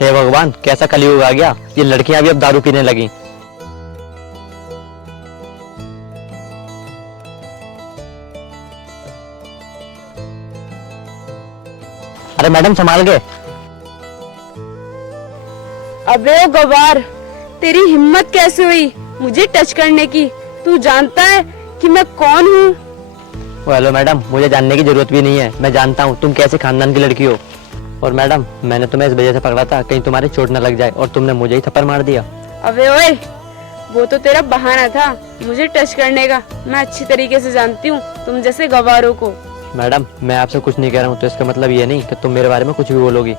हे भगवान, कैसा कलयुग आ गया। ये लड़कियां भी अब दारू पीने लगी। अरे मैडम, संभाल के। अबे ओ गवार, तेरी हिम्मत कैसे हुई मुझे टच करने की? तू जानता है कि मैं कौन हूँ? हेलो मैडम, मुझे जानने की जरूरत भी नहीं है। मैं जानता हूँ तुम कैसे खानदान की लड़की हो। और मैडम, मैंने तुम्हें इस वजह से पकड़ा था कहीं तुम्हारी चोट न लग जाए, और तुमने मुझे ही थप्पड़ मार दिया। अबे ओए, वो तो तेरा बहाना था मुझे टच करने का। मैं अच्छी तरीके से जानती हूँ तुम जैसे गवारों को। मैडम, मैं आपसे कुछ नहीं कह रहा हूँ, तो इसका मतलब ये नहीं कि तुम मेरे बारे में कुछ भी बोलोगी।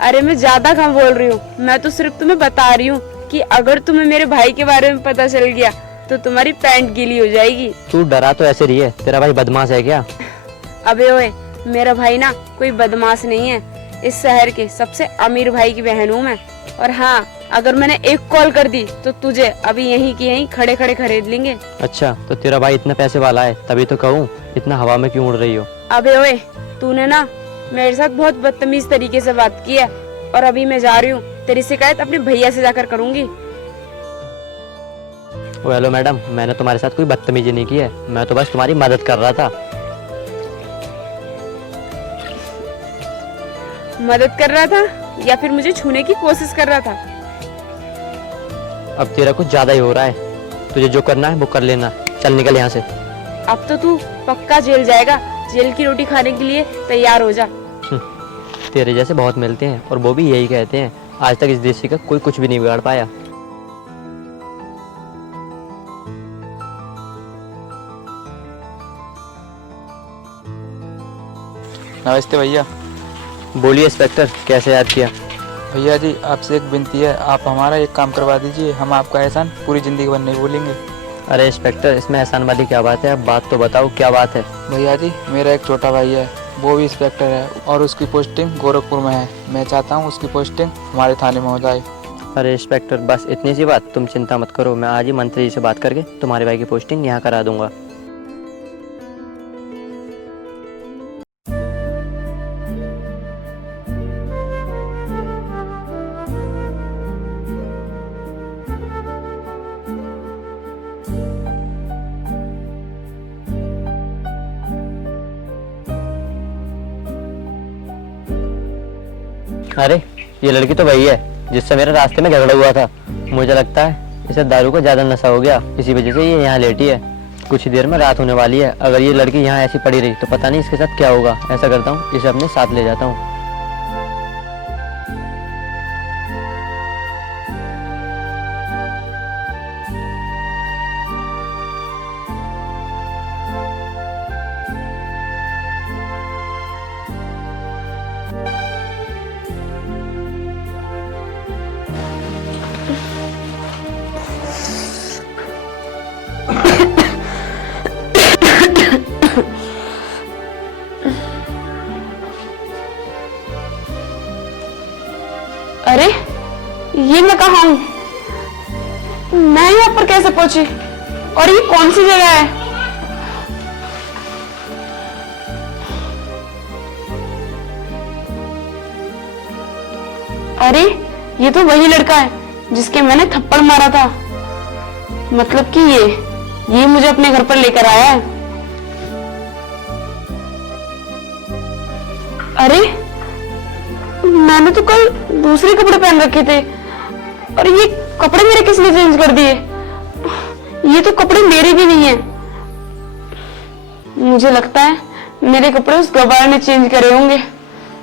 अरे मैं ज्यादा कम बोल रही हूँ। मैं तो सिर्फ तुम्हें बता रही हूँ कि अगर तुम्हें मेरे भाई के बारे में पता चल गया तो तुम्हारी पैंट गीली हो जाएगी। तू डरा तो ऐसे रही है, तेरा भाई बदमाश है क्या? अबे ओए, मेरा भाई ना कोई बदमाश नहीं है। इस शहर के सबसे अमीर भाई की बहन हूँ मैं। और हाँ, अगर मैंने एक कॉल कर दी तो तुझे अभी यहीं की यहीं खड़े खड़े खरीद लेंगे। अच्छा, तो तेरा भाई इतना पैसे वाला है, तभी तो कहूँ इतना हवा में क्यों उड़ रही हो। अबे ओए, तूने ना मेरे साथ बहुत बदतमीज तरीके से बात की है, और अभी मैं जा रही हूँ। तेरी शिकायत अपने भैया से जाकर करूंगी। हेलो मैडम, मैंने तुम्हारे साथ कोई बदतमीजी नहीं की है। मैं तो बस तुम्हारी मदद कर रहा था। मदद कर रहा था या फिर मुझे छूने की कोशिश कर रहा था? अब तेरा कुछ ज्यादा ही हो रहा है। तुझे जो करना है वो कर लेना। चल निकल यहाँ से। अब तो तू पक्का जेल जाएगा। जेल की रोटी खाने के लिए तैयार हो जा। तेरे जैसे बहुत मिलते हैं, और वो भी यही कहते हैं आज तक इस देश का कोई कुछ भी नहीं बिगाड़ पाया। नमस्ते भैया। बोलिए इंस्पेक्टर, कैसे याद किया? भैया जी, आपसे एक विनती है, आप हमारा एक काम करवा दीजिए। हम आपका एहसान पूरी ज़िंदगी भर नहीं भूलेंगे। अरे इंस्पेक्टर, इसमें एहसान वाली क्या बात है? अब बात तो बताओ, क्या बात है? भैया जी, मेरा एक छोटा भाई है, वो भी इंस्पेक्टर है और उसकी पोस्टिंग गोरखपुर में है। मैं चाहता हूँ उसकी पोस्टिंग हमारे थाने में हो जाए। अरे इंस्पेक्टर, बस इतनी सी बात? तुम चिंता मत करो, मैं आज ही मंत्री जी से बात करके तुम्हारे भाई की पोस्टिंग यहाँ करा दूंगा। अरे, ये लड़की तो वही है जिससे मेरे रास्ते में झगड़ा हुआ था। मुझे लगता है इसे दारू का ज्यादा नशा हो गया, इसी वजह से ये यहाँ लेटी है। कुछ ही देर में रात होने वाली है। अगर ये लड़की यहाँ ऐसी पड़ी रही तो पता नहीं इसके साथ क्या होगा। ऐसा करता हूँ, इसे अपने साथ ले जाता हूँ। अरे, ये मैं कहाँ हूँ? मैं यहाँ पर कैसे पहुंची? और ये कौन सी जगह है? अरे, ये तो वही लड़का है जिसके मैंने थप्पड़ मारा था। मतलब कि ये मुझे अपने घर पर लेकर आया है। अरे, मैंने तो कल दूसरे कपड़े पहन रखे थे, और ये कपड़े मेरे किसने चेंज कर दिए? ये तो कपड़े मेरे भी नहीं है। मुझे लगता है मेरे कपड़े उस गवार ने चेंज करे होंगे।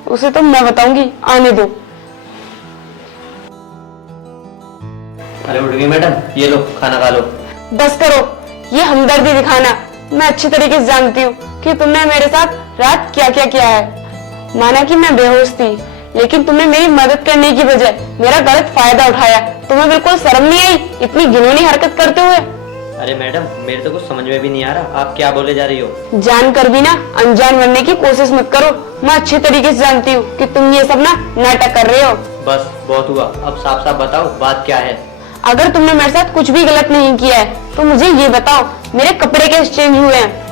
उसे तो मैं बताऊंगी, आने दो। अरे उठ गई मैडम, ये लो खाना खा लो। बस करो ये हमदर्दी दिखाना। मैं अच्छी तरीके से जानती हूँ कि तुमने मेरे साथ रात क्या क्या किया है। माना कि मैं बेहोश थी, लेकिन तुमने मेरी मदद करने की बजाय मेरा गलत फायदा उठाया। तुम्हें बिल्कुल शर्म नहीं आई इतनी घिनौनी हरकत करते हुए? अरे मैडम, मेरे तो कुछ समझ में भी नहीं आ रहा, आप क्या बोले जा रही हो? जानकर भी ना अनजान बनने की कोशिश मत करो। मैं अच्छी तरीके से जानती हूँ कि तुम ये सब ना नाटक कर रहे हो। बस बहुत हुआ, अब साफ साफ बताओ बात क्या है। अगर तुमने मेरे साथ कुछ भी गलत नहीं किया है तो मुझे ये बताओ, मेरे कपड़े कैसे चेंज हुए हैं?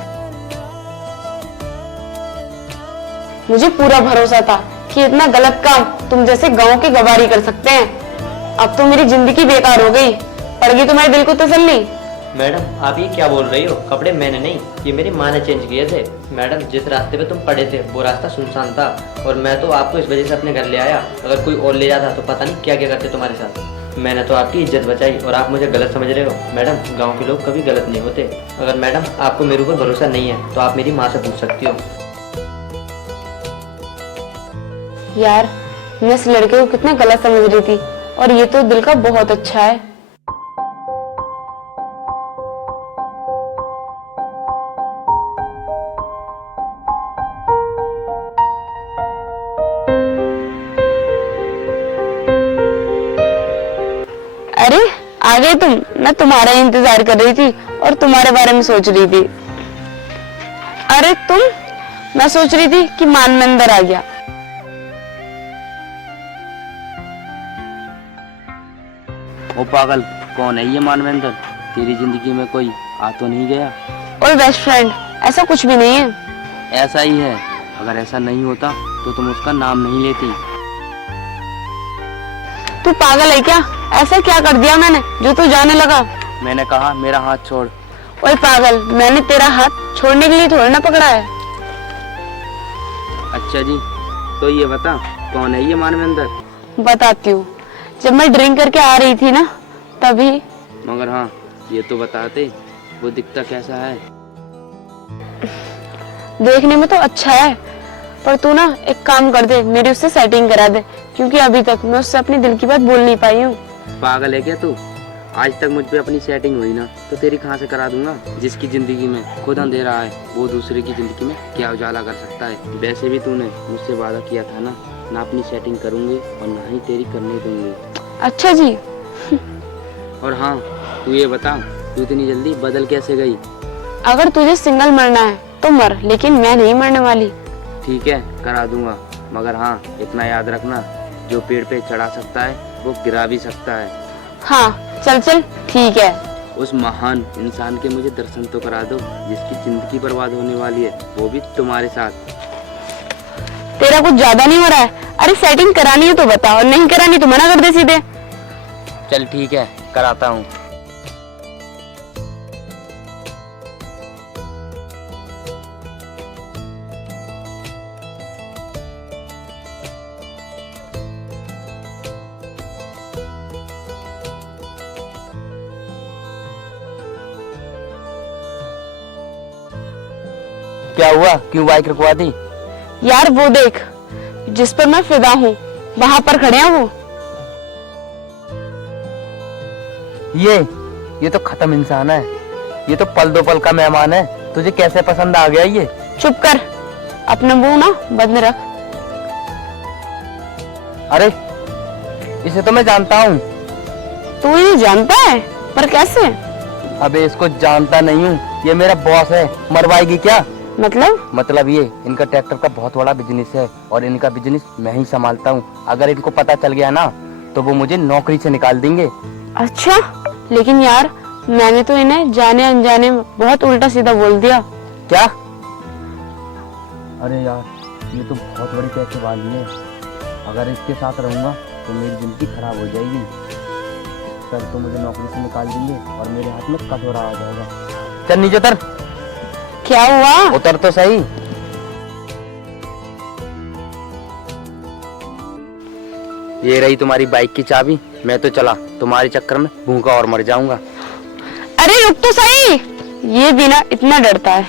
मुझे पूरा भरोसा था कि इतना गलत काम तुम जैसे गांव के गवारी कर सकते हैं। अब तो मेरी जिंदगी बेकार हो गई। पड़ गई तुम्हारे दिल को तसल्ली? मैडम आप ये क्या बोल रही हो? कपड़े मैंने नहीं, ये मेरी माँ ने चेंज किए थे। मैडम जिस रास्ते पे तुम पड़े थे वो रास्ता सुनसान था और मैं तो आपको इस वजह से अपने घर ले आया। अगर कोई और ले जाता तो पता नहीं क्या क्या करते तुम्हारे साथ। मैंने तो आपकी इज्जत बचाई और आप मुझे गलत समझ रहे हो। मैडम गांव के लोग कभी गलत नहीं होते। अगर मैडम आपको मेरे ऊपर भरोसा नहीं है तो आप मेरी माँ से पूछ सकती हो। यार मैं इस लड़के को कितना गलत समझ रही थी और ये तो दिल का बहुत अच्छा है। अरे आ गए तुम। मैं तुम्हारा इंतजार कर रही थी और तुम्हारे बारे में सोच रही थी। अरे तुम, मैं सोच रही थी कि मान में अंदर आ गया। ओ पागल, कौन है ये मानवेंद्र? तेरी जिंदगी में कोई आ तो नहीं गया? ओए बेस्ट फ्रेंड, ऐसा कुछ भी नहीं है। ऐसा ही है। अगर ऐसा नहीं होता तो तुम उसका नाम नहीं लेती। तू पागल है क्या? ऐसा क्या कर दिया मैंने जो तू जाने लगा? मैंने कहा मेरा हाथ छोड़। ओए पागल, मैंने तेरा हाथ छोड़ने के लिए थोड़ा ना पकड़ा है। अच्छा जी, तो ये बता कौन है ये मानवेंद्र? बताती हूँ। जब मैं ड्रिंक करके आ रही थी ना तभी। मगर हाँ, ये तो बताते वो दिखता कैसा है? देखने में तो अच्छा है, पर तू ना एक काम कर दे, मेरी उससे सेटिंग करा दे, क्योंकि अभी तक मैं उससे अपनी दिल की बात बोल नहीं पाई हूँ। पागल है क्या तू? आज तक मुझ पे अपनी सेटिंग हुई ना तो तेरी कहाँ से करा दूंगा? जिसकी जिंदगी में खुद अंधेरा है वो दूसरे की जिंदगी में क्या उजाला कर सकता है? वैसे भी तूने मुझसे वादा किया था ना अपनी सेटिंग करूंगी और ना ही तेरी करने दूंगी। अच्छा जी। और हाँ, तू ये बता, तू इतनी जल्दी बदल कैसे गई? अगर तुझे सिंगल मरना है तो मर, लेकिन मैं नहीं मरने वाली। ठीक है, करा दूंगा, मगर हाँ इतना याद रखना, जो पेड़ पे चढ़ा सकता है वो गिरा भी सकता है। हाँ चल चल ठीक है। उस महान इंसान के मुझे दर्शन तो करा दो जिसकी जिंदगी बर्बाद होने वाली है, वो भी तुम्हारे साथ। तेरा कुछ ज्यादा नहीं हो रहा है? अरे सेटिंग करानी है तो बता, और नहीं करानी तो मना कर दे सीधे। चल ठीक है, कराता हूँ। क्या हुआ? क्यों बाइक रुकवा दी? यार वो देख, जिस पर मैं फिदा हूँ वहां पर खड़े हैं वो। ये तो खत्म इंसान है। ये तो पल दो पल का मेहमान है। तुझे कैसे पसंद आ गया ये? चुप कर, अपना मुंह ना बंद रख। अरे इसे तो मैं जानता हूँ। तू ये जानता है? पर कैसे? अबे इसको जानता नहीं हूँ, ये मेरा बॉस है। मरवाएगी क्या? मतलब ये इनका ट्रैक्टर का बहुत बड़ा बिजनेस है और इनका बिजनेस मैं ही संभालता हूँ। अगर इनको पता चल गया ना तो वो मुझे नौकरी से निकाल देंगे। अच्छा, लेकिन यार मैंने तो इन्हें जाने अनजाने में बहुत उल्टा सीधा बोल दिया। क्या? अरे यार, ये तो बहुत बड़ी पैसे वाली है। अगर इसके साथ रहूंगा तो मेरी जिंदगी खराब हो जाएगी। सर तो मुझे नौकरी से निकाल देंगे और मेरे हाथ में कटोरा आ जाएगा। चल नीचे उतर। क्या हुआ? उतर तो सही। ये रही तुम्हारी बाइक की चाबी। मैं तो चला, तुम्हारे चक्कर में भूखा और मर जाऊंगा। अरे रुक तो सही, ये बिना इतना डरता है।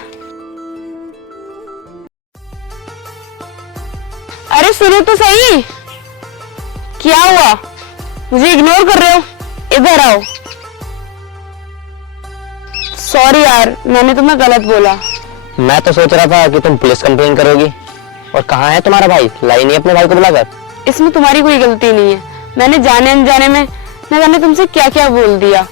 अरे सुनो तो सही, क्या हुआ? मुझे इग्नोर कर रहे हो? इधर आओ। सॉरी यार, मैंने तुम्हें गलत बोला। मैं तो सोच रहा था कि तुम पुलिस कंप्लेन करोगी। और कहाँ है तुम्हारा भाई? लाई नहीं अपने भाई को बुलाकर? इसमें तुम्हारी कोई गलती नहीं है। मैंने जाने अनजाने में न जाने तुमसे क्या क्या बोल दिया।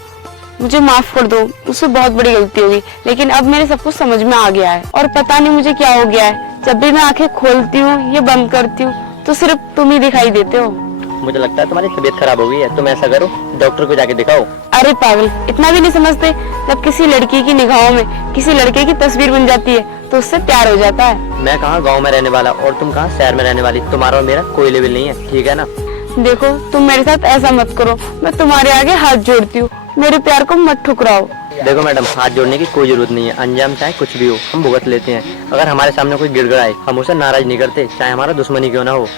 मुझे माफ कर दो, मुझसे बहुत बड़ी गलती होगी, लेकिन अब मेरे सब कुछ समझ में आ गया है। और पता नहीं मुझे क्या हो गया है, जब भी मैं आंखें खोलती हूँ या बंद करती हूँ तो सिर्फ तुम ही दिखाई देते हो। मुझे लगता है तुम्हारी तबीयत खराब हो गई है। तुम ऐसा करो, डॉक्टर को जाके दिखाओ। अरे पागल, इतना भी नहीं समझते? जब किसी लड़की की निगाहों में किसी लड़के की तस्वीर बन जाती है तो उससे प्यार हो जाता है। मैं कहाँ गांव में रहने वाला और तुम कहाँ शहर में रहने वाली, तुम्हारा और मेरा कोई लेवल नहीं है, ठीक है ना। देखो तुम मेरे साथ ऐसा मत करो, मैं तुम्हारे आगे हाथ जोड़ती हूँ, मेरे प्यार को मत ठुकराओ। देखो मैडम, हाथ जोड़ने की कोई जरूरत नहीं है, अंजाम चाहे कुछ भी हो हम भुगत लेते हैं। अगर हमारे सामने कोई गिड़गिड़ाए हम उसे नाराज नहीं करते, चाहे हमारा दुश्मनी क्यों ना हो।